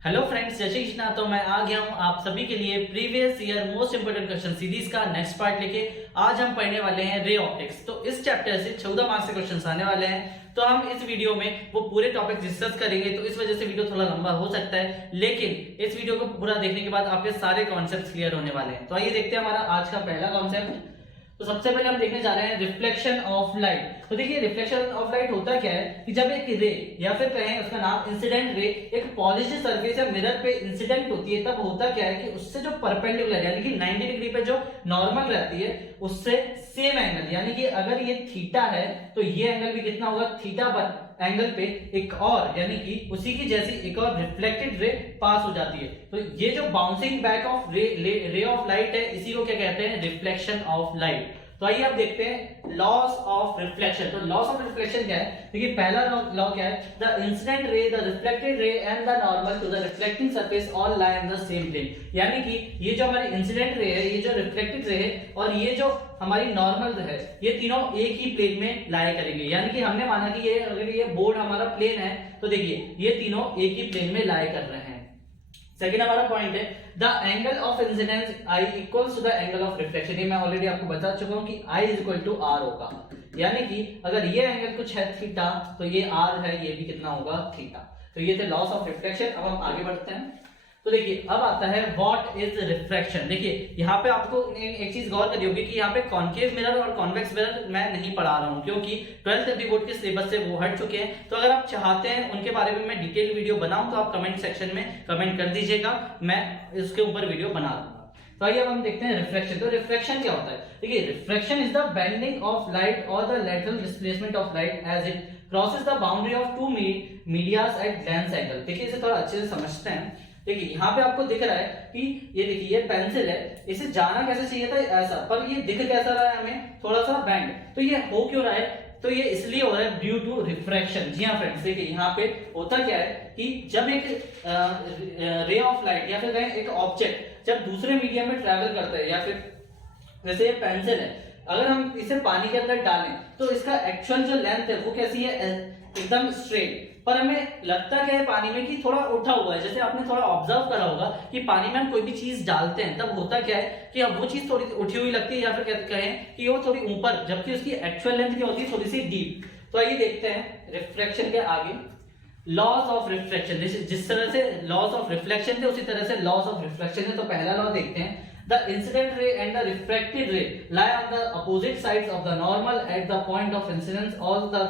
Hello friends, जय श्री कृष्णा। तो मैं आ गया हूं आप सभी के लिए previous year most important question series का नेक्स्ट पार्ट लेके। आज हम पढ़ने वाले हैं रे ऑप्टिक्स। तो इस चैप्टर से 14 मार्क्स के क्वेश्चंस आने वाले हैं। तो हम इस वीडियो में वो पूरे टॉपिक डिस्कस करेंगे, तो इस वजह से वीडियो थोड़ा लंबा हो सकता है, लेकिन इस वीडियो को पूरा देखने के बाद आपके सारे कॉन्सेप्ट क्लियर होने वाले हैं। तो आइए देखते हैं हमारा आज का पहला कॉन्सेप्ट। तो सबसे पहले हम देखने जा रहे हैं रिफ्लेक्शन ऑफ लाइट। तो देखिए, रिफ्लेक्शन ऑफ लाइट होता क्या है कि जब एक रे या फिर कहें उसका नाम इंसिडेंट रे एक पॉलिश्ड सरफेस या मिरर पे इंसिडेंट होती है, तब होता क्या है कि उससे जो परपेंडिकुलर यानी कि 90 डिग्री पे जो नॉर्मल रहती है उससे सेम एंगल, यानी कि अगर ये थीटा है तो ये एंगल भी कितना होगा, थीटा पर एंगल पे एक और यानी कि उसी की जैसी एक और रिफ्लेक्टेड रे पास हो जाती है। तो ये जो bouncing back of ray of light है, इसी को क्या कहते हैं, रिफ्लेक्शन ऑफ लाइट। तो आइए अब देखते हैं लॉस ऑफ रिफ्लेक्शन। तो लॉस ऑफ रिफ्लेक्शन क्या है, देखिए पहला लॉ क्या है, the incident ray, the reflected ray and the normal to the reflecting surface all lie in the same plane. यानी कि ये जो हमारी इंसिडेंट रे है, ये जो रिफ्लेक्टेड रे है और ये जो हमारी नॉर्मल है, ये तीनों एक ही प्लेन में लाई करेंगे। यानी कि हमने माना कि ये अगर ये बोर्ड हमारा प्लेन है तो देखिए ये तीनों एक ही प्लेन में लाई कर रहे हैं। सेकेंड हमारा पॉइंट है the angle of incidence I equals to the angle of reflection. ये मैं ऑलरेडी आपको बता चुका हूं कि I is equal to R होगा, यानी कि अगर ये एंगल कुछ है थीटा तो ये आर है, ये भी कितना होगा, थीटा। तो ये थे लॉस ऑफ रिफ्लेक्शन। अब हम आगे बढ़ते हैं। तो देखिए अब आता है व्हाट इज रिफ्रैक्शन। देखिए यहाँ पे आपको एक चीज गौर करी होगी कि यहाँ पे कॉन्केव मिरर और कॉन्वेक्स मिरर मैं नहीं पढ़ा रहा हूँ, क्योंकि 12th एमपी बोर्ड के सिलेबस से वो हट चुके हैं। तो अगर आप चाहते हैं उनके बारे में मैं डिटेल वीडियो बनाऊं तो आप कमेंट सेक्शन में कमेंट कर दीजिएगा, मैं इसके ऊपर वीडियो बना दूंगा। तो आइए अब हम देखते हैं रिफ्रैक्शन। तो रिफ्रैक्शन क्या होता है, देखिए refraction is the bending of light और the lateral displacement of light as it crosses the boundary of two medias at lens angle. देखिए इसे थोड़ा अच्छे से समझते हैं। देखिए यहाँ पे आपको दिख रहा है कि ये देखिए ये पेंसिल है, इसे जाना कैसे चाहिए था ऐसा, पर ये दिख कैसा रहा है हमें, थोड़ा सा बेंड। तो ये हो क्यों रहा है, तो ये इसलिए हो रहा है ड्यू टू रिफ्रैक्शन। जी हाँ फ्रेंड्स, देखिए यहाँ पे होता क्या है कि जब एक रे ऑफ लाइट या फिर एक ऑब्जेक्ट जब दूसरे मीडियम में ट्रेवल करता है, या फिर जैसे ये पेंसिल है, अगर हम इसे पानी के अंदर डालें तो इसका एक्चुअल जो लेंथ है वो कैसी है, एकदम स्ट्रेट। पर हमें लगता क्या है पानी में कि थोड़ा उठा हुआ है। जैसे आपने थोड़ा ऑब्जर्व करा होगा कि पानी में हम कोई भी चीज डालते हैं तब होता क्या है कि अब वो चीज थोड़ी उठी हुई लगती है, या फिर कहें कि वो थोड़ी ऊपर, जबकि उसकी एक्चुअल लेंथ क्या होती है, थोड़ी सी डीप। तो आइए देखते हैं रिफ्रैक्शन के आगे लॉस ऑफ रिफ्रैक्शन। जिस तरह से लॉस ऑफ रिफ्लेक्शन थे उसी तरह से लॉस ऑफ रिफ्रैक्शन है। तो पहला लॉ देखते हैं, the incident ray and the refracted ray lie on the opposite sides of the normal at the point of incidence, all the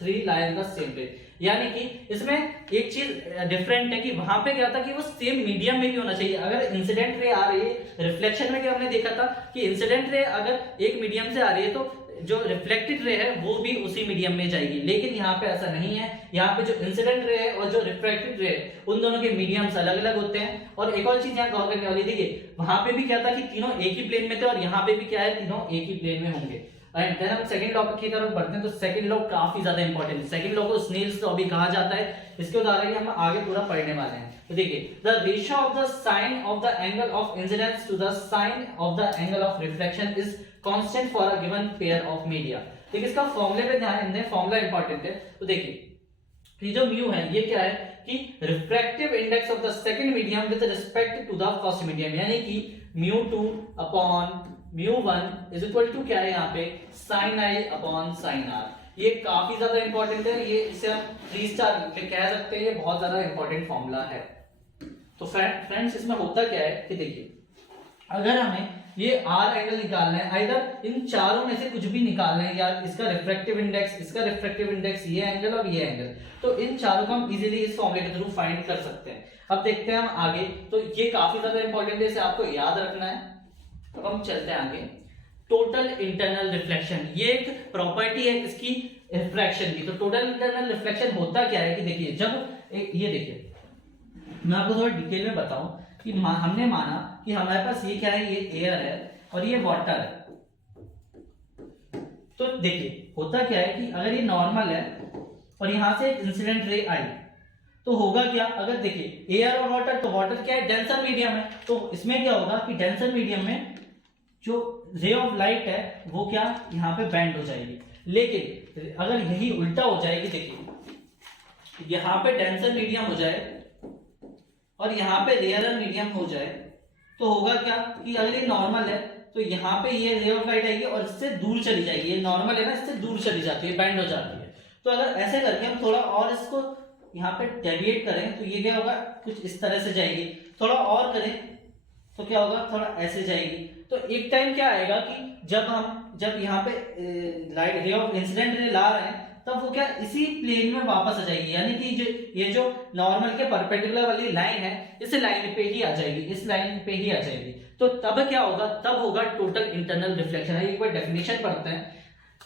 three lie in the same plane। यानी कि इसमें एक चीज डिफरेंट है कि वहां पे क्या था कि वो सेम मीडियम में भी होना चाहिए। अगर इंसिडेंट रे आ रही है, रिफ्लेक्शन में क्या हमने देखा था कि इंसिडेंट रे अगर एक मीडियम से आ रही है तो जो रिफ्लेक्टेड रे है वो भी उसी मीडियम में जाएगी, लेकिन यहाँ पे ऐसा नहीं है। यहाँ पे जो इंसिडेंट रे है और जो रिफ्लेक्टेड रे है उन दोनों के मीडियम्स अलग अलग होते हैं। और एक और चीज यहाँ गौर करने वाली, देखिए वहां पे भी क्या था कि तीनों एक ही प्लेन में थे, और यहाँ पे भी क्या है, तीनों एक ही प्लेन में होंगे। एंड देन हम सेकंड लॉ की तरफ बढ़ते हैं। तो सेकंड लॉ काफी ज्यादा इंपॉर्टेंट है। सेकंड लॉ को स्नेल्स लॉ भी कहा जाता है। इसके उदाहरण हम आगे पूरा पढ़ने वाले हैं। तो देखिए the ratio of the sine of the angle of incidence to the sine of the angle of reflection is constant for a given pair of media. देखिए इसका फॉर्मूले पे ध्यान दें, फॉर्मूला इंपॉर्टेंट है। तो देखिए ये जो म्यू है ये क्या है कि refractive index of the second medium with respect to the first medium, यानी कि μ2 अपॉन μ1 इज इक्वल टू क्या है यहाँ पे, sin i upon sin r। ये काफी ज्यादा इंपॉर्टेंट है, ये इसे हम 3 स्टार कह सकते हैं, ये बहुत ज्यादा इंपॉर्टेंट फॉर्मूला है। तो फ्रेंड्स इसमें होता क्या है कि देखिए अगर हमें ये R एंगल निकालना है, आइदर इन चारों में से कुछ भी निकालना है, या इसका रिफ्रैक्टिव इंडेक्स, इसका रिफ्रैक्टिव इंडेक्स, ये एंगल और ये एंगल, तो इन चारों को हम इजीली इस फॉर्मूले के थ्रू फाइंड कर सकते हैं। अब देखते हैं हम आगे। तो ये काफी ज्यादा इंपॉर्टेंट है, इसे आपको याद रखना है। तो हम चलते हैं आगे। टोटल इंटरनल रिफ्लेक्शन, ये एक प्रॉपर्टी है इसकी रिफ्रैक्शन की। तो टोटल इंटरनल रिफ्लेक्शन होता क्या है कि देखिए जब ये देखिए मैं आपको थोड़ा डिटेल में बताऊं कि हमने माना कि हमारे पास ये क्या है, ये एयर है और ये वाटर है। तो देखिए होता क्या है कि अगर ये नॉर्मल है और यहां से एक इंसिडेंट रे आई तो होगा क्या, अगर देखिए एयर और वाटर, तो वाटर क्या है, डेंसर मीडियम है। तो इसमें क्या होगा कि डेंसर मीडियम में जो रे ऑफ लाइट है वो क्या यहाँ पे बैंड हो जाएगी। लेकिन अगर यही उल्टा हो जाएगी, देखिए यहां पे डेंसर मीडियम हो जाए और यहाँ पे रेयर और मीडियम हो जाए तो होगा क्या कि अगर ये नॉर्मल है तो यहाँ पे ये रे ऑफ लाइट आएगी और इससे दूर चली जाएगी, ये नॉर्मल है ना, इससे दूर चली जाती है, बेंड हो जाती है। तो अगर ऐसे करके हम थोड़ा और इसको यहाँ पे डेविएट करें तो ये क्या होगा, कुछ इस तरह से जाएगी। थोड़ा और करें तो क्या होगा, थोड़ा ऐसे जाएगी। तो एक टाइम क्या आएगा कि जब यहाँ पे light ray of incident ray ला रहे हैं तब वो क्या इसी प्लेन में वापस आ जाएगी, यानी कि ये जो नॉर्मल के परपेंडिकुलर वाली लाइन है इस लाइन पे ही आ जाएगी, इस लाइन पे ही आ जाएगी। तो तब क्या होगा, तब होगा टोटल इंटरनल रिफ्लेक्शन। एक बार डेफिनेशन पढ़ते हैं।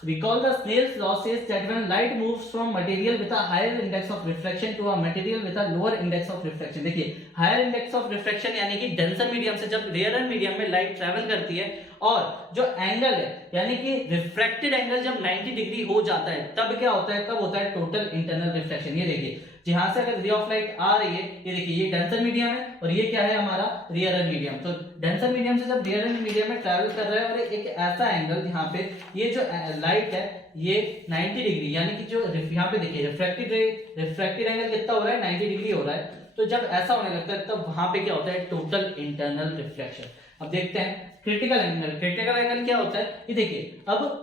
Recall the Snell's law says that when light moves from material with a higher index of refraction to a material with a lower index of refraction, देखिए higher index of refraction यानी कि denser medium से जब rarer medium में light travel करती है और जो एंगल है यानी कि रिफ्रैक्टेड एंगल जब 90 डिग्री हो जाता है तब क्या होता है, तब होता है टोटल इंटरनल रिफ्लेक्शन। ये देखिए जहां से अगर रे ऑफ लाइट आ रही है, ये देखिए ये डेंसर मीडियम है और ये क्या है हमारा रेयर मीडियम। तो डेंसर मीडियम से जब रेयर मीडियम में ट्रैवल कर रहा है और एक ऐसा एंगल जहां पे ये जो लाइट है ये 90 डिग्री यानी कि जो यहाँ पे देखिए रिफ्रैक्टेड एंगल कितना हो रहा है, 90 डिग्री हो रहा है। तो जब ऐसा होने लगता है तब वहां पे क्या होता है, टोटल इंटरनल रिफ्लेक्शन। अब देखते हैं क्रिटिकल एंगल। क्रिटिकल एंगल क्या होता है, ये देखिए अब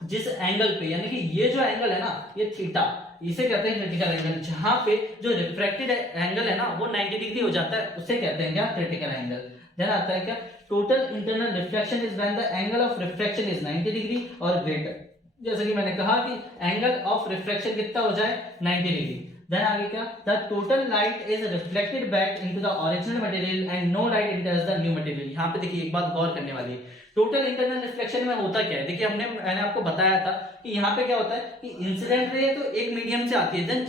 जिस एंगल पे यानी कि ये जो एंगल है ना ये थीटा, इसे कहते हैं क्रिटिकल एंगल। जहां पे जो रिफ्रैक्टेड एंगल है ना वो 90 डिग्री हो जाता है, उसे कहते हैं क्या, क्रिटिकल एंगल। ध्यान आता है क्या, total internal reflection is when the angle of refraction is 90 degree और ग्रेटर। जैसे कि मैंने कहा कि एंगल ऑफ रिफ्रैक्शन कितना हो जाए, 90 डिग्री। देन आगे क्या, the total light is reflected back into the original material and no light enters the new material. यहाँ पे देखिए एक बात गौर करने वाली है, टोटल इंटरनल रिफ्लेक्शन में होता क्या है। देखिए मैंने आपको बताया था कि यहाँ पे क्या होता है कि इंसिडेंट रे तो एक मीडियम से आती है, देन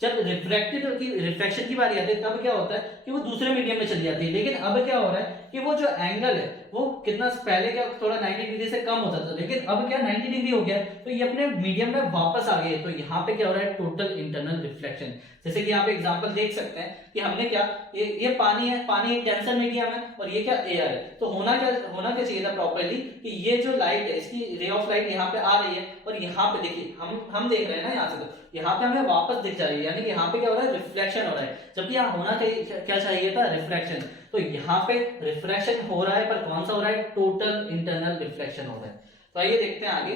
जब रिफ्लेक्शन की बारी आती है तब क्या होता है कि वो दूसरे मीडियम में चली जाती है। लेकिन अब क्या हो रहा है कि वो जो एंगल है वो कितना, पहले क्या थोड़ा 90 डिग्री से कम होता था लेकिन अब क्या 90 डिग्री हो गया, तो ये अपने मीडियम में वापस आ गए। तो यहाँ पे क्या हो रहा है, टोटल इंटरनल रिफ्लेक्शन। जैसे कि यहाँ पे एग्जांपल देख सकते हैं कि हमने क्या, ये पानी है, पानी एक डेंसर मीडियम है और ये क्या, एयर है। तो होना क्या चाहिए था प्रॉपर्ली कि ये जो लाइट है इसकी रे ऑफ लाइट यहाँ पे आ रही है और यहाँ पे देखिए हम देख रहे हैं ना यहाँ से, तो यहाँ पे हमें वापस दिख जा रही है, यानी कि यहाँ पे क्या हो रहा है, रिफ्लेक्शन हो रहा है, जबकि यहाँ होना क्या चाहिए था, रिफ्लेक्शन। तो यहाँ पे रिफ्लेक्शन हो रहा है पर कौन सा हो रहा है, टोटल इंटरनल रिफ्लेक्शन हो रहा है। तो आइए देखते हैं आगे।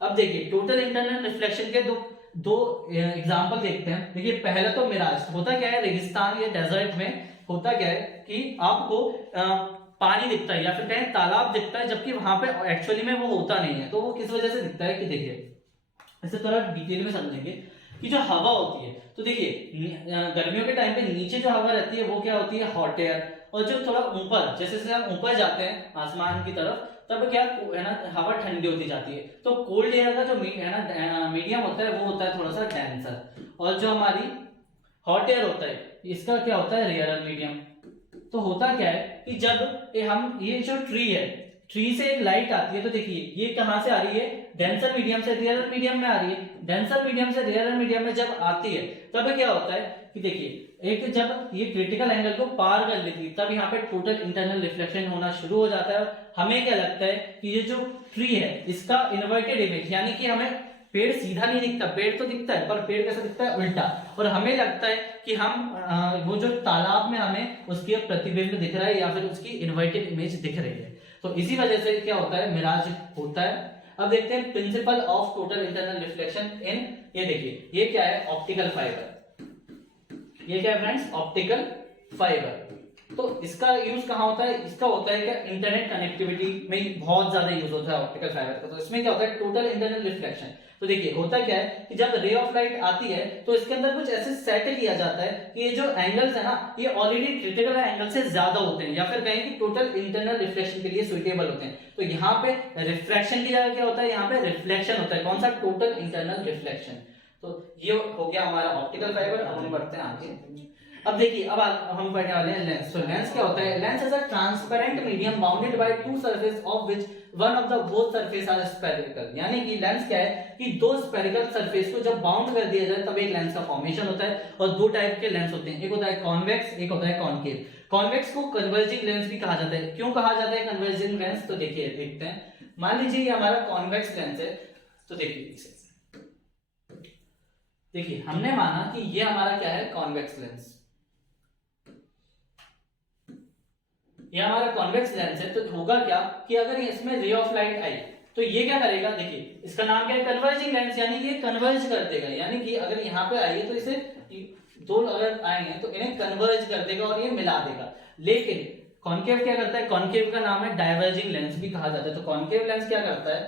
अब देखिए टोटल इंटरनल रिफ्लेक्शन के दो एग्जांपल देखते हैं। देखिए पहला तो मिराज। होता क्या है, रेगिस्तान या डेजर्ट में होता क्या है कि आपको पानी दिखता है या फिर कहें तालाब दिखता है, जबकि वहां पे एक्चुअली में वो होता नहीं है। तो वो किस वजह से दिखता है कि देखिए इसे थोड़ा डिटेल में समझेंगे कि जो हवा होती है, तो देखिए गर्मियों के टाइम पे नीचे जो हवा रहती है वो क्या होती है, हॉट एयर। और जो थोड़ा ऊपर, जैसे हम ऊपर जाते हैं आसमान की तरफ, तब क्या है ना, हवा ठंडी होती जाती है। तो कोल्ड एयर का जो है ना मीडियम होता है वो होता है थोड़ा सा डेंसर, और जो हमारी हॉट एयर होता है इसका क्या होता है, रेयर मीडियम। तो होता क्या है कि जब ये जो ट्री से एक लाइट आती है, तो देखिए ये कहां से आ रही है, डेंसर मीडियम से रेयर मीडियम में आ रही है। डेंसर मीडियम से रेयर मीडियम में जब आती है तब क्या होता है कि देखिए एक जब ये क्रिटिकल एंगल को पार कर लेती है तब यहाँ पे टोटल इंटरनल रिफ्लेक्शन होना शुरू हो जाता है। हमें क्या लगता है कि ये जो ट्री है इसका इन्वर्टेड इमेज, यानी कि हमें पेड़ सीधा नहीं दिखता, पेड़ तो दिखता है पर पेड़ कैसा दिखता है, उल्टा। और हमें लगता है कि हम वो जो तालाब में हमें उसकी प्रतिबिंब दिख रहा है या फिर उसकी इन्वर्टेड इमेज दिख रही है। तो इसी वजह से क्या होता है, मिराज होता है। अब देखते हैं principle of total internal reflection in, ये देखिए ये क्या है, ऑप्टिकल फाइबर। ये क्या है फ्रेंड्स, ऑप्टिकल फाइबर। तो इसका यूज कहां होता है, इसका होता है क्या, इंटरनेट कनेक्टिविटी में बहुत ज्यादा यूज होता है ऑप्टिकल फाइबर का। तो इसमें क्या होता है, टोटल इंटरनल रिफ्लेक्शन। तो देखिए होता क्या है कि जब रे ऑफ लाइट आती है तो इसके अंदर कुछ ऐसे सेट किया जाता है कि ये जो एंगल्स है ना ये ऑलरेडी क्रिटिकल एंगल से ज्यादा होते हैं, या फिर कहें कि टोटल इंटरनल रिफ्लेक्शन के लिए सुइटेबल होते हैं। तो यहाँ पे रिफ्रैक्शन की जगह क्या होता है, यहाँ पे रिफ्लेक्शन होता है। कौन सा, टोटल इंटरनल रिफ्लेक्शन। तो ये हो गया हमारा ऑप्टिकल फाइबर। अब हम बढ़ते हैं आगे। अब देखिए अब हम पढ़ने वाले हैं लेंस। तो लेंस क्या होता है, lens is a transparent medium bounded by two surface of which one of the both surface are spherical. यानी कि लेंस क्या है कि दो स्फेरिकल सरफेस को जब बाउंड कर दिया जाए तब एक लेंस का फॉर्मेशन होता है। और दो टाइप के लेंस होते हैं, एक होता है कॉन्वेक्स, एक होता है कॉनकेव। कॉन्वेक्स को कन्वर्जिंग लेंस भी कहा जाता है। क्यों कहा जाता है कन्वर्जिंग लेंस, तो देखिए देखते हैं। मान लीजिए ये हमारा कॉन्वेक्स लेंस है, तो देखिए हमने माना कि ये हमारा क्या है, कॉन्वेक्स लेंस। ये हमारा कॉन्वेक्स लेंस है, तो होगा क्या कि अगर इसमें रे ऑफ लाइट आई तो ये क्या करेगा, देखिए इसका नाम क्या है, कन्वर्जिंग लेंस, यानी कि ये कन्वर्ज कर देगा, यानी कि अगर यहाँ पे आई है तो इसे दो अगर आएंगे तो इन्हें कन्वर्ज कर देगा और ये मिला देगा। लेकिन कॉनकेव क्या करता है, कॉनकेव का नाम है डाइवर्जिंग लेंस भी कहा जाता है। तो कॉनकेव लेंस क्या करता है,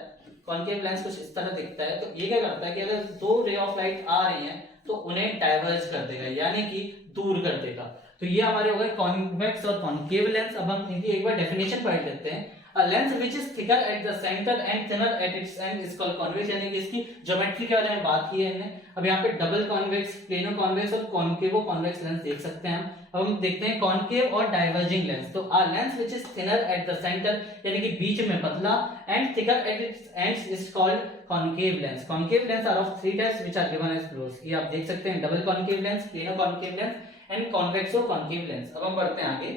कॉनकेव लेंस कुछ इस तरह दिखता है। तो ये क्या करता है कि अगर दो रे ऑफ लाइट आ रही हैं तो उन्हें डाइवर्ज कर देगा, यानी कि दूर कर देगा। तो ये हमारे हो गए कॉन्वेक्स और कॉनकेव लेंस। अब हम इनकी एक बार डेफिनेशन पढ़ लेते हैं। A lens which is thicker at the center and thinner at its end is called convex, यानी कि इसकी ज्योमेट्री के बारे में बात की है हमने। अब यहाँ पे डबल कॉन्वेक्स, प्लेनो कॉन्वेक्स और कॉनकेवो कॉन्वेक्स लेंस देख सकते हैं हम। अब हम देखते हैं कॉनकेव और डाइवर्जिंग लेंस। तो a lens which is thinner at the center, यानी कि बीच में पतला, and thicker at its ends is called concave lens. Concave lens are of three types which are given as follows. ये आप देख सकते हैं, double concave lens, plano concave lens and convexo concave lens. अब हम बढ़ते हैं आगे।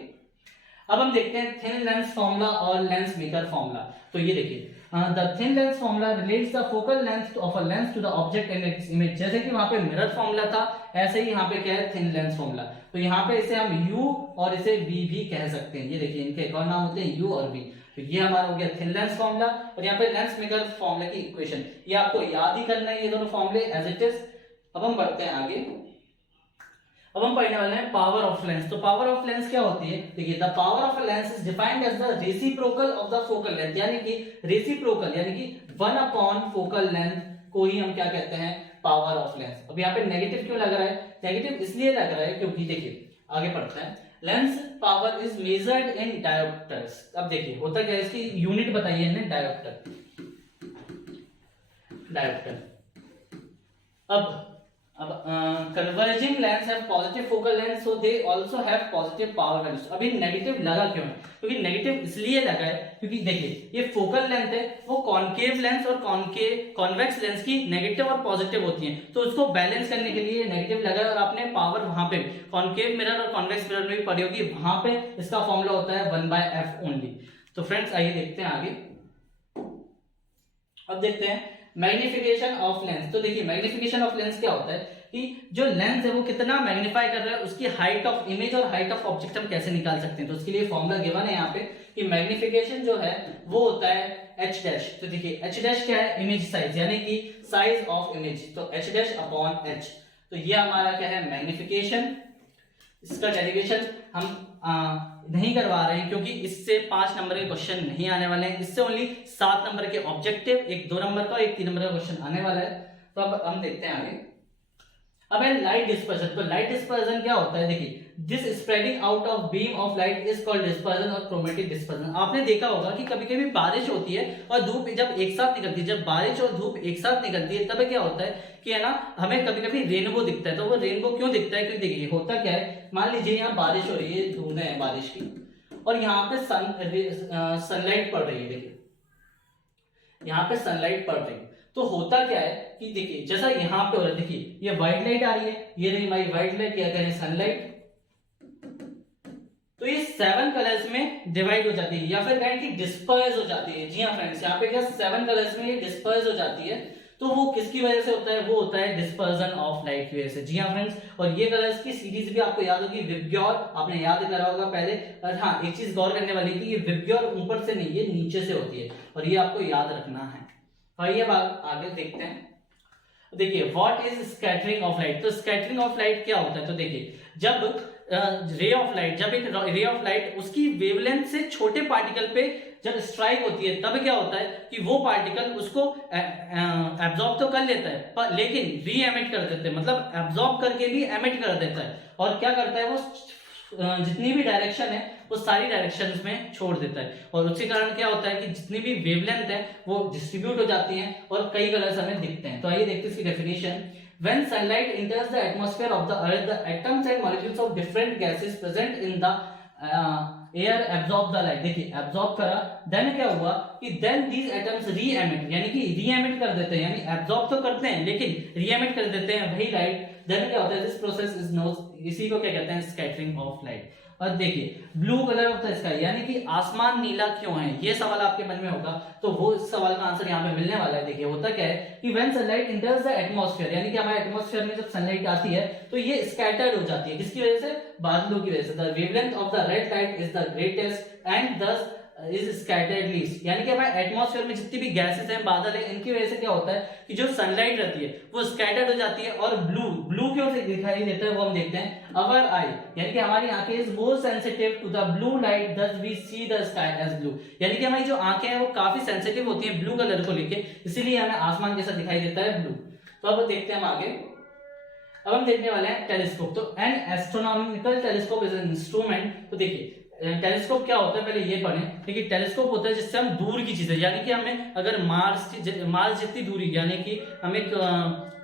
अब हम देखते हैं थिन लेंस फॉर्मूला और लेंस मेकर फॉर्मूला। तो ये देखिए, the thin lens formula relates the focal length of a lens to the object and its image. जैसे कि वहां पे मिरर फॉर्मूला था, ऐसे ही यहाँ पे क्या है, थिन लेंस फॉर्मूला। तो यहाँ पे इसे हम U और इसे V भी कह सकते हैं। ये देखिए इनके एक और नाम होते हैं U और V। तो ये हमारा हो गया थिन लेंस फॉर्मूला। और यहाँ पे लेंस मेकर फॉर्मूला की इक्वेशन, ये आपको याद ही करना है, ये दोनों फॉर्मूले एज इट इज। अब हम बढ़ते हैं आगे। अब हम पढ़ने वाले हैं पावर ऑफ लेंस। तो पावर ऑफ लेंस क्या होती है, देखिए the power of a lens is defined as the reciprocal of the focal length, यानी कि रेसिप्रोकल यानी कि 1 अपॉन फोकल लेंथ को ही हम क्या कहते हैं, पावर ऑफ लेंस। अब यहाँ पे नेगेटिव क्यों लग रहा है, नेगेटिव इसलिए लग रहा है क्योंकि देखिए आगे पढ़ते हैं, lens power is measured in dioptres. अब देखिए होता क्या है, इसकी यूनिट बताइए इन्हें, डायोप्टर, डायोप्टर। अब converging lens have positive focal length, so they also have positive power values. अभी नेगेटिव लगा क्यों है, क्योंकि नेगेटिव इसलिए लगा है क्योंकि देखिए ये फोकल लेंथ है, वो कॉनकेव लेंस और कॉन्वेक्स लेंस की नेगेटिव और पॉजिटिव होती है। तो उसको बैलेंस करने के लिए नेगेटिव लगा है। और आपने पावर वहां पे कॉनकेव मिरर और कॉन्वेक्स मिरर में भी पढ़ी होगी, वहां पे इसका फॉर्मूला होता है 1/f ओनली। तो फ्रेंड्स आइए देखते हैं आगे। अब देखते हैं मैग्निफिकेशन ऑफ लेंस। तो देखिए मैग्निफिकेशन ऑफ लेंस क्या होता है कि जो लेंस है वो कितना मैग्नीफाई कर रहा है, उसकी हाइट ऑफ इमेज और हाइट ऑफ ऑब्जेक्ट हम कैसे निकाल सकते हैं। तो उसके लिए फॉर्मूला गिवन है यहाँ पे कि मैग्निफिकेशन जो है वो होता है h डैश। तो देखिए h डैश क्या है, इमेज साइज, यानी कि साइज ऑफ इमेज। तो h डैश अपॉन h। तो ये हमारा क्या है, मैग्निफिकेशन। इसका डेरिवेशन हम नहीं करवा रहे हैं क्योंकि इससे 5 नंबर के क्वेश्चन नहीं आने वाले हैं। इससे ओनली 7 नंबर के ऑब्जेक्टिव, एक 2 नंबर का और एक 3 नंबर का क्वेश्चन आने वाला है। तो अब हम देखते हैं आगे। अब है लाइट डिस्पर्जन। तो लाइट डिस्पर्जन क्या होता है, देखिए this spreading out of beam of light is called dispersion और क्रोमेटिक डिस्पर्जन। आपने देखा होगा कि कभी कभी बारिश होती है और धूप जब एक साथ निकलती है, जब बारिश और धूप एक साथ निकलती है तब क्या होता है कि है ना, हमें कभी कभी रेनबो दिखता है। तो वो रेनबो क्यों दिखता है, क्योंकि देखिए होता क्या है, मान लीजिए यहाँ बारिश हो रही है, धूने हैं बारिश की, और यहाँ पे सनलाइट पड़ रही है। देखिए यहाँ पे सनलाइट पड़ रही है, तो होता क्या है कि देखिए जैसा यहाँ पे हो रहा है, देखिए ये व्हाइट लाइट आ रही है, ये रही हमारी व्हाइट लाइट, या कहें सनलाइट। तो ये 7 कलर्स में डिवाइड हो जाती है, या फिर कहें कि डिस्पर्स हो जाती है। जी हाँ फ्रेंड्स, यहाँ पे क्या 7 कलर्स में ये डिस्पर्स हो जाती है। तो वो किसकी वजह से होता है, वो होता है डिस्पर्जन ऑफ लाइट की वजह से। जी हाँ फ्रेंड्स, और ये कलर्स की सीरीज भी आपको याद होगी, विबग्योर, आपने याद करा होगा पहले। और हाँ एक चीज गौर करने वाली कि ये विबग्योर ऊपर से नहीं, ये नीचे से होती है, और ये आपको याद रखना है। आइए आगे देखते हैं। देखिए what is scattering of light. तो स्कैटरिंग ऑफ लाइट क्या होता है, तो देखिए जब रे ऑफ लाइट, जब एक रे ऑफ लाइट उसकी वेवलेंथ से छोटे पार्टिकल पे जब स्ट्राइक होती है, तब क्या होता है कि वो पार्टिकल उसको एब्जॉर्ब तो कर लेता है पर लेकिन री एमिट कर देते हैं, मतलब एब्जॉर्ब करके भी एमिट कर देता है। और क्या करता है, वो जितनी भी डायरेक्शन है वो सारी डायरेक्शंस में छोड़ देता है, और उसके कारण क्या होता है कि जितनी भी वेवलेंथ है वो डिस्ट्रीब्यूट हो जाती हैं और कई कलर्स हमें दिखते हैं। तो आइए देखते हैं इसकी definition. When sunlight enters the atmosphere of the earth, the atoms and molecules of different gases present in the air absorb the light। देखिए absorb करा, then क्या हुआ कि then these atoms re-emit, यानी कि re-emit कर देते हैं, यानी absorb तो करते हैं लेकिन re-emit कर देते हैं वही लाइट। then क्या होता है, this process is known, इसी को क्या कहते हैं, scattering of light। और देखिए blue colour of the sky यानी कि आसमान नीला क्यों है, ये सवाल आपके मन में होगा, तो वो इस सवाल का आंसर यहाँ पे मिलने वाला है। देखिए होता क्या है कि when sunlight enters the atmosphere, यानी कि हमारे एटमॉस्फेयर में जब सनलाइट आती है तो ये स्कैटर्ड हो जाती है, किसकी वजह से, बादलों की वजह से। The wavelength of the red light is the greatest and दस इज स्कैटर्ड लीस्ट, यानी कि हमारे एटमॉस्फेयर में जितनी भी गैसेस हैं, बादल है, इनकी वजह से क्या होता है कि जो सनलाइट रहती है वो स्कैटर्ड हो जाती है और ब्लू क्यों से दिखाई देता है वो हम देखते हैं। अवर आई यानी कि हमारी आंखें is more sensitive to the blue light, thus we see the sky as blue, यानी कि हमारी जो आंखें हैं वो काफी सेंसिटिव होती हैं ब्लू कलर को लेके, इसीलिए हमें आसमान जैसा दिखाई देता है ब्लू। तो अब देखते हैं हम आगे। अब हम देखने वाले हैं टेलीस्कोप। तो N astronomical telescope is an instrument. तो देखिए टेलीस्कोप क्या होता है पहले ये पढ़ें। देखिए टेलीस्कोप होता है जिससे हम दूर की चीजें, यानी कि हमें अगर मार्स जितनी दूरी, यानी कि हमें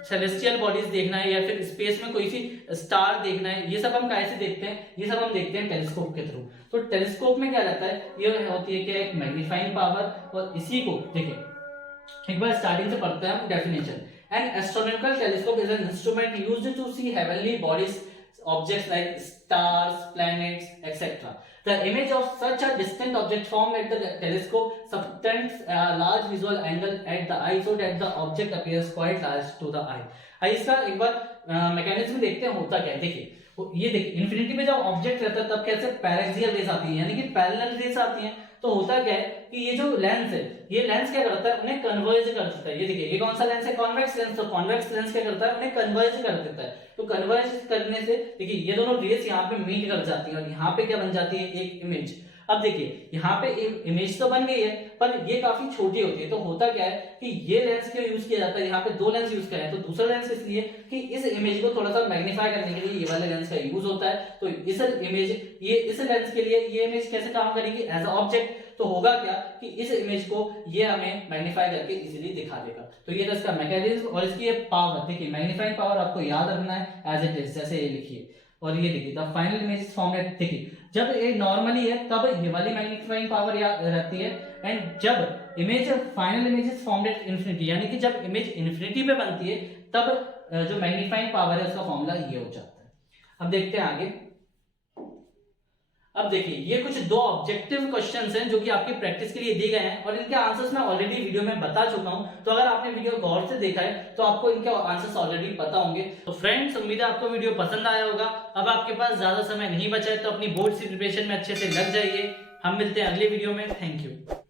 सेलेस्टियल बॉडीज देखना है या फिर स्पेस में कोई सी स्टार देखना है, ये सब हम कैसे देखते हैं, ये सब हम देखते हैं टेलीस्कोप के थ्रू। तो टेलीस्कोप में क्या रहता है, ये होती है कि एक मैग्नीफाइंग पावर, और इसी को देखिए एक बार स्टार्टिंग से पढ़ते हैं हम definition. An astronomical telescope is an instrument used to see heavenly bodies, objects like stars, planets, etc. The image of such a distant object formed at the telescope subtends a large visual angle at the eye so that the object appears quite large to the eye. आइए इसका एक bar mechanism देखते हैं होता क्या है। देखिए ये देखिए इन्फिनिटी पे जब ऑब्जेक्ट रहता है तब कैसे पैरेक्सियल रेस आती है, यानी कि पैरेलल रेस आती हैं। तो होता क्या है कि ये जो लेंस है, ये लेंस क्या करता है, उन्हें कन्वर्ज कर देता है। ये देखिए ये कौन सा लेंस है, कॉन्वेक्स लेंस। तो कॉन्वेक्स लेंस क्या करता है, उन्हें कन्वर्ज कर देता है। तो कन्वर्ज करने से देखिए ये दोनों रेस यहाँ पे मीट कर जाती है और यहाँ पे क्या बन जाती है, एक इमेज। अब देखिए यहाँ पे एक इमेज तो बन गई है पर ये काफी छोटी होती है। तो होता क्या है कि ये लेंस क्यों यूज किया जाता है, यहाँ पे दो लेंस यूज किया है, तो दूसरा लेंस इसलिए कि इस इमेज को थोड़ा सा मैग्नीफाई करने के लिए ये वाले लेंस का यूज होता है। तो इस लेंस के लिए ये इमेज कैसे काम करेगी, एज अ ऑब्जेक्ट। तो होगा क्या कि इस इमेज को ये हमें मैग्नीफाई करके इजीली दिखा देगा। तो ये इसका मैकेनिज्म और इसकी ये पावर। देखिए मैग्नीफाइंग पावर आपको याद रखना है एज इट इज, जैसे ये लिखिए। और ये देखिए the final image form at, देखिए जब ये नॉर्मली है तब ये वाली मैग्नीफाइंग पावर रहती है, एंड जब image final image is formed at infinity, यानी कि जब इमेज इंफिनिटी पे बनती है तब जो मैग्नीफाइंग पावर है उसका फॉर्मूला ये हो जाता है। अब देखते हैं आगे। अब देखिए ये कुछ दो ऑब्जेक्टिव क्वेश्चंस हैं जो कि आपकी प्रैक्टिस के लिए दिए गए हैं और इनके आंसर्स मैं ऑलरेडी वीडियो में बता चुका हूं। तो अगर आपने वीडियो गौर से देखा है तो आपको इनके आंसर्स ऑलरेडी पता होंगे। तो फ्रेंड्स उम्मीद है आपको वीडियो पसंद आया होगा। अब आपके पास ज्यादा समय नहीं बचा है तो अपनी बोर्ड की प्रिपरेशन में अच्छे से लग जाइए। हम मिलते हैं अगले वीडियो में। Thank you.